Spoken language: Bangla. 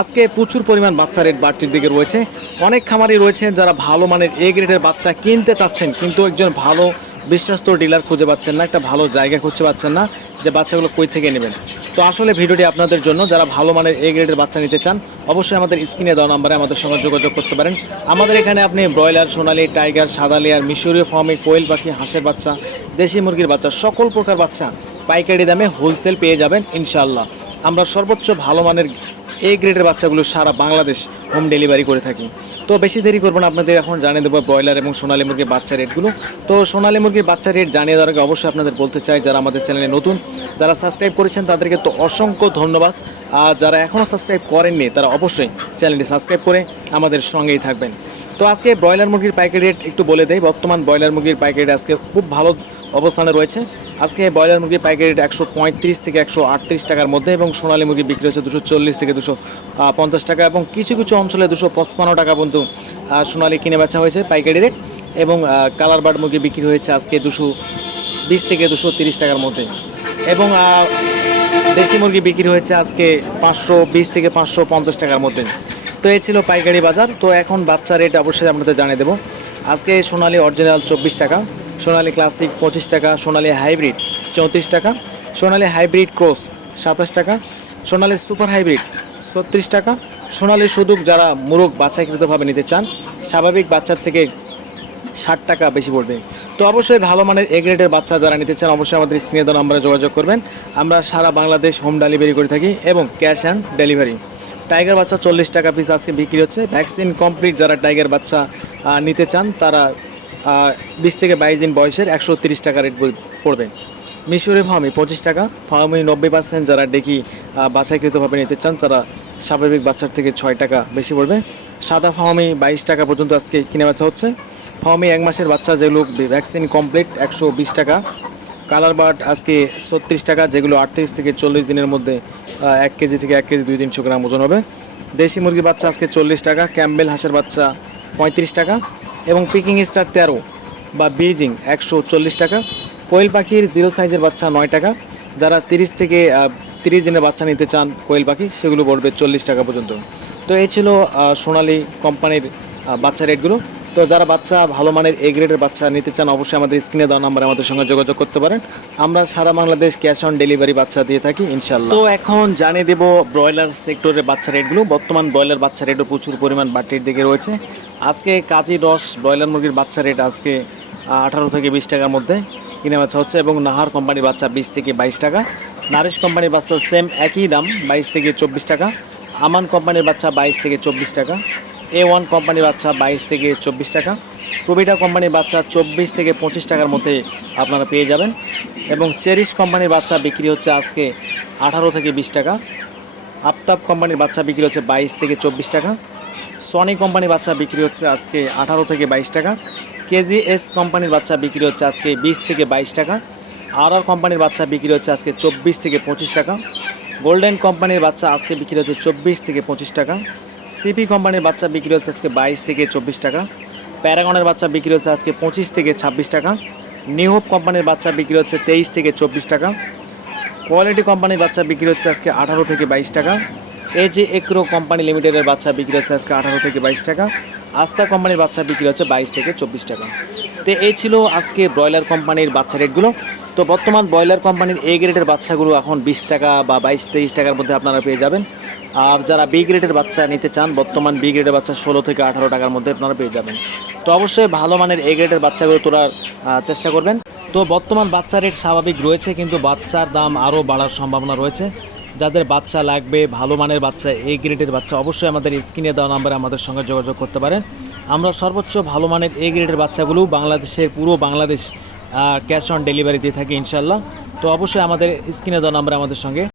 আজকে প্রচুর পরিমাণ বাচ্চা রেট বাড়তির দিকে রয়েছে। অনেক খামারই রয়েছে যারা ভালো মানের এ গ্রেডের বাচ্চা কিনতে চাচ্ছেন, কিন্তু একজন ভালো বিশ্বস্ত ডিলার খুঁজে পাচ্ছেন না, একটা ভালো জায়গা খুঁজে পাচ্ছেন না যে বাচ্চাগুলো কই থেকে নেবেন। তো আসলে ভিডিওটি আপনাদের জন্য, যারা ভালো মানের এ গ্রেডের বাচ্চা নিতে চান, অবশ্যই আমাদের স্ক্রিনে দেওয়া নাম্বারে আমাদের সঙ্গে যোগাযোগ করতে পারেন। আমাদের এখানে আপনি ব্রয়লার, সোনালি, টাইগার, সাদা লেয়ার, মিশরীয় ফার্মে কোয়েল পাখি, হাঁসের বাচ্চা, দেশি মুরগির বাচ্চা, সকল প্রকার বাচ্চা পাইকারি দামে হোলসেল পেয়ে যাবেন ইনশাল্লাহ আমরা সর্বোচ্চ ভালো মানের এ গ্রেডের বাচ্চাগুলো সারা বাংলাদেশ হোম ডেলিভারি করে থাকি। তো বেশি দেরি করব না, আপনাদের এখন জানিয়ে দেবো ব্রয়লার এবং সোনালী মুরগির বাচ্চা রেটগুলো তো সোনালী মুরগির বাচ্চা রেট জানিয়ে দেওয়ার আগে অবশ্যই আপনাদের বলতে চাই, যারা আমাদের চ্যানেলে নতুন, যারা সাবস্ক্রাইব করেছেন, তাদেরকে তো অসংখ্য ধন্যবাদ। আর যারা এখনও সাবস্ক্রাইব করেননি, তারা অবশ্যই চ্যানেলটি সাবস্ক্রাইব করে আমাদের সঙ্গেই থাকবেন। তো আজকে ব্রয়লার মুরগির পাইকারি রেট একটু বলে দেয় বর্তমান ব্রয়লার মুরগির পাইকারি আজকে খুব ভালো অবস্থানে রয়েছে। আজকে ব্রয়লার মুরগির পাইকারি রেট একশো পঁয়ত্রিশ থেকে একশো আটত্রিশ টাকার মধ্যে এবং সোনালী মুরগি বিক্রি হচ্ছে দুশো চল্লিশ থেকে দুশো পঞ্চাশ টাকা এবং কিছু কিছু অঞ্চলে দুশো পঁচপান্ন টাকা পর্যন্ত সোনালি কিনে বেচা হয়েছে পাইকারি রেট এবং কালার বার্ড মুরগি বিক্রি হয়েছে আজকে দুশো বিশ থেকে দুশো তিরিশ টাকার মধ্যে এবং দেশি মুরগি বিক্রি হয়েছে আজকে পাঁচশো বিশ থেকে পাঁচশো পঞ্চাশ টাকার মধ্যে। তো এই ছিল পাইকারি বাজার। তো এখন বাচ্চা রেট অবশ্যই আপনাদের জানিয়ে দেবো। আজকে সোনালি অরিজিনাল চব্বিশ টাকা। সোনালি ক্লাসিক পঁচিশ টাকা, সোনালি হাইব্রিড চৌত্রিশ টাকা, সোনালি হাইব্রিড ক্রস সাতাশ টাকা, সোনালি সুপার হাইব্রিড ছত্রিশ টাকা, সোনালি সুদুক যারা মুরগ বাছাইকৃতভাবে নিতে চান, স্বাভাবিক বাচ্চার থেকে ষাট টাকা বেশি পড়বে। তো অবশ্যই ভালো মানের এ গ্রেডের বাচ্চা যারা নিতে চান, অবশ্যই আমাদের স্ক্রিনে দেওয়া নাম্বারে যোগাযোগ করবেন। আমরা সারা বাংলাদেশ হোম ডেলিভারি করে থাকি এবং ক্যাশ অ্যান্ড ডেলিভারি। টাইগার বাচ্চা চল্লিশ টাকা পিস আজকে বিক্রি হচ্ছে। ভ্যাকসিন কমপ্লিট যারা টাইগার বাচ্চা নিতে চান, তারা বিশ থেকে বাইশ দিন বয়সের একশো তিরিশ টাকা রেট পড়বে। মিশরি ফার্মি পঁচিশ টাকা, ফার্মি নব্বই পার্সেন্ট যারা ডেকি বাছাইকৃতভাবে নিতে চান, তারা স্বাভাবিক বাচ্চার থেকে ছয় টাকা বেশি পড়বে। সাদা ফার্মি বাইশ টাকা পর্যন্ত আজকে কিনে বেচা হচ্ছে। ফার্মি এক মাসের বাচ্চা যেগুলো ভ্যাকসিন কমপ্লিট একশো বিশ টাকা। কালার বার্ড আজকে ছত্রিশ টাকা, যেগুলো আটত্রিশ থেকে চল্লিশ দিনের মধ্যে এক কেজি থেকে এক কেজি দুই তিনশো গ্রাম ওজন হবে। দেশি মুরগির বাচ্চা আজকে চল্লিশ টাকা, ক্যাম্বেল হাঁসের বাচ্চা পঁয়ত্রিশ টাকা। এবং পিকিং স্টার তেরো বা বিজিং একশো চল্লিশ টাকা, কোয়েল পাখির জিরো সাইজের বাচ্চা নয় টাকা। যারা তিরিশ থেকে তিরিশ দিনের বাচ্চা নিতে চান কোয়েল পাখি, সেগুলো পড়বে চল্লিশ টাকা পর্যন্ত। তো এই ছিল সোনালি কোম্পানির বাচ্চা রেটগুলো। তো যারা বাচ্চা ভালো মানের এ গ্রেডের বাচ্চা নিতে চান, অবশ্যই আমাদের স্ক্রিনে দেওয়া নাম্বারে আমাদের সঙ্গে যোগাযোগ করতে পারেন। আমরা সারা বাংলাদেশ ক্যাশ অন ডেলিভারি বাচ্চা দিয়ে থাকি ইনশাল্লাহ তো এখন জানিয়ে দেব ব্রয়লার সেক্টরের বাচ্চা রেটগুলো। বর্তমান ব্রয়লার বাচ্চা রেটও প্রচুর পরিমাণ বাড়তির দিকে রয়েছে। আজকে কাজী রস ব্রয়লার মুরগির বাচ্চা রেট আজকে আঠারো থেকে বিশ টাকার মধ্যে কিনে বাচ্চা হচ্ছে এবং নাহার কোম্পানির বাচ্চা বিশ থেকে বাইশ টাকা, নারিশ কোম্পানির বাচ্চা সেম একই দাম, বাইশ থেকে চব্বিশ টাকা, আমান কোম্পানির বাচ্চা বাইশ থেকে চব্বিশ টাকা এ ওয়ান কোম্পানির বাচ্চা বাইশ থেকে চব্বিশ টাকা প্রবিটা কোম্পানির বাচ্চা চব্বিশ থেকে পঁচিশ টাকার মধ্যে আপনারা পেয়ে যাবেন এবং চেরিশ কোম্পানির বাচ্চা বিক্রি হচ্ছে আজকে আঠারো থেকে বিশ টাকা, আফতাব কোম্পানির বাচ্চা বিক্রি হচ্ছে বাইশ থেকে চব্বিশ টাকা সনি কোম্পানির বাচ্চা বিক্রি হচ্ছে আজকে আঠারো থেকে বাইশ টাকা। কেজি এস কোম্পানির বাচ্চা বিক্রি হচ্ছে আজকে বিশ থেকে বাইশ টাকা। আর আর কোম্পানির বাচ্চা বিক্রি হচ্ছে আজকে চব্বিশ থেকে পঁচিশ টাকা। গোল্ডেন কোম্পানির বাচ্চা আজকে বিক্রি হচ্ছে চব্বিশ থেকে পঁচিশ টাকা। সিপি কোম্পানির বাচ্চা বিক্রি হচ্ছে আজকে বাইশ থেকে চব্বিশ টাকা। প্যারাগনের বাচ্চা বিক্রি হচ্ছে আজকে পঁচিশ থেকে ছাব্বিশ টাকা। নিউ হোপ কোম্পানির বাচ্চা বিক্রি হচ্ছে তেইশ থেকে চব্বিশ টাকা। কোয়ালিটি কোম্পানির বাচ্চা বিক্রি হচ্ছে আজকে আঠারো থেকে বাইশ টাকা। এজে এক্রো কোম্পানি লিমিটেডের বাচ্চা বিক্রি হচ্ছে আজকে আঠারো থেকে বাইশ টাকা। আস্থা কোম্পানির বাচ্চা বিক্রি হচ্ছে বাইশ থেকে চব্বিশ টাকা। তো এই ছিল আজকে ব্রয়লার কোম্পানির বাচ্চা রেটগুলো। তো বর্তমান ব্রয়লার কোম্পানির এ গ্রেডের বাচ্চাগুলো এখন বিশ টাকা বা বাইশ, তেইশ টাকার মধ্যে আপনারা পেয়ে যাবেন। আর যারা বি গ্রেডের বাচ্চা নিতে চান, বর্তমান বি গ্রেডের বাচ্চা ষোলো থেকে আঠারো টাকার মধ্যে আপনারা পেয়ে যাবেন। তো অবশ্যই ভালো মানের এ গ্রেডের বাচ্চাগুলো তোলার চেষ্টা করবেন। তো বর্তমান বাচ্চা রেট স্বাভাবিক রয়েছে, কিন্তু বাচ্চার দাম আরও বাড়ার সম্ভাবনা রয়েছে। যাদের বাচ্চা লাগবে, ভালো মানের বাচ্চা এই গ্রেডের বাচ্চা, অবশ্যই আমাদের স্ক্রিনে দেওয়া নাম্বারে আমাদের সঙ্গে যোগাযোগ করতে পারেন। আমরা সর্বোচ্চ ভালো মানের এ গ্রেডের বাচ্চাগুলো বাংলাদেশের, পুরো বাংলাদেশ ক্যাশ অন ডেলিভারি দিয়ে থাকি ইনশাল্লাহ তো অবশ্যই আমাদের স্ক্রিনে দেওয়া নাম্বারে আমাদের সঙ্গে